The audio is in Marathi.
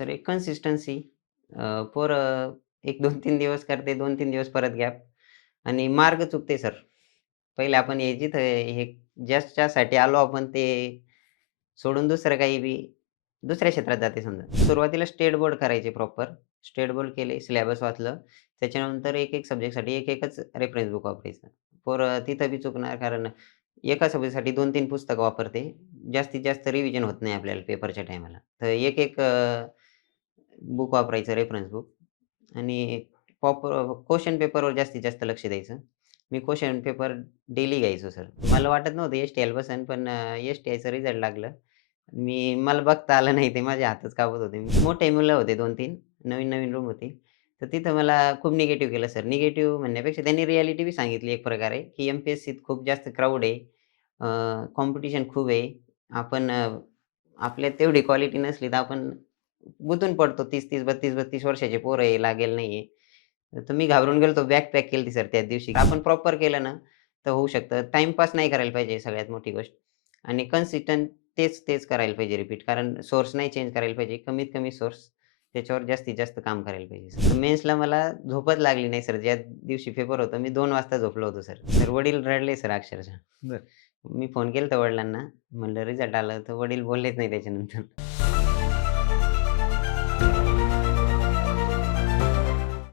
सर एक कन्सिस्टन्सी पोरं एक 2-3 दिवस करते, 2-3 दिवस परत गॅप आणि मार्ग चुकते सर. पहिले आपण हे जिथं हे ज्याच्यासाठी आलो आपण ते सोडून दुसरं काही बी दुसऱ्या क्षेत्रात जाते समजा. सुरुवातीला स्टेट बोर्ड करायचे प्रॉपर. स्टेट बोर्ड केले, सिलेबस वाचलं. त्याच्यानंतर एक-एक सब्जेक्टसाठी एक-एकच रेफरन्स बुक वापरायचं. पोरं तिथं बी चुकणार कारण एका सब्जेक्टसाठी 2-3 पुस्तकं वापरते. जास्तीत जास्त रिव्हिजन होत नाही आपल्याला पेपरच्या टायमाला. तर एक-एक बुक वापरायचं रेफरन्स बुक आणि क्वेशन पेपरवर जास्तीत जास्त लक्ष द्यायचं. मी क्वेशन पेपर डेली घ्यायचो सर. मला वाटत नव्हतं एस-टी यायला बसेल पण एस-टी यायचं रिझल्ट लागलं. मला बघता आलं नाही ते माझे हातच कापत होते. मोठे मुलं होते 2-3 नवीन-नवीन रूम होती. तर तिथं मला खूप निगेटिव्ह केलं सर. निगेटिव्ह म्हणण्यापेक्षा त्यांनी रिॲलिटी बी सांगितली एक प्रकारे, की एम-पी-एस-सीत खूप जास्त क्राउड आहे. कॉम्पिटिशन खूप आहे. आपण आपल्यात तेवढी क्वालिटी नसली तर आपण गुंतून पडतो. 30-30, 32-32 वर्षाचे पोरं आहे, लागेल नाहीये. तर मी घाबरून गेलो होतो. बॅग पॅक केली सर त्याच दिवशी. आपण प्रॉपर केलं ना, तर होऊ शकतं. टाईमपास नाही करायला पाहिजे सगळ्यात मोठी गोष्ट आणि कन्सिस्टंट तेच करायला पाहिजे रिपीट. कारण सोर्स नाही चेंज करायला पाहिजे. कमीत कमी सोर्स त्याच्यावर जास्तीत जास्त काम करायला पाहिजे. मेन्सला मला झोपच लागली नाही सर. ज्या दिवशी पेपर होता मी 2 वाजता झोपलो होतो सर. तर वडील रडले सर अक्षरशः. बरं. मी फोन केलता वडिलांना. म्हणलं रिझल्ट आला, तर वडील बोललेच नाही त्याच्यानंतर.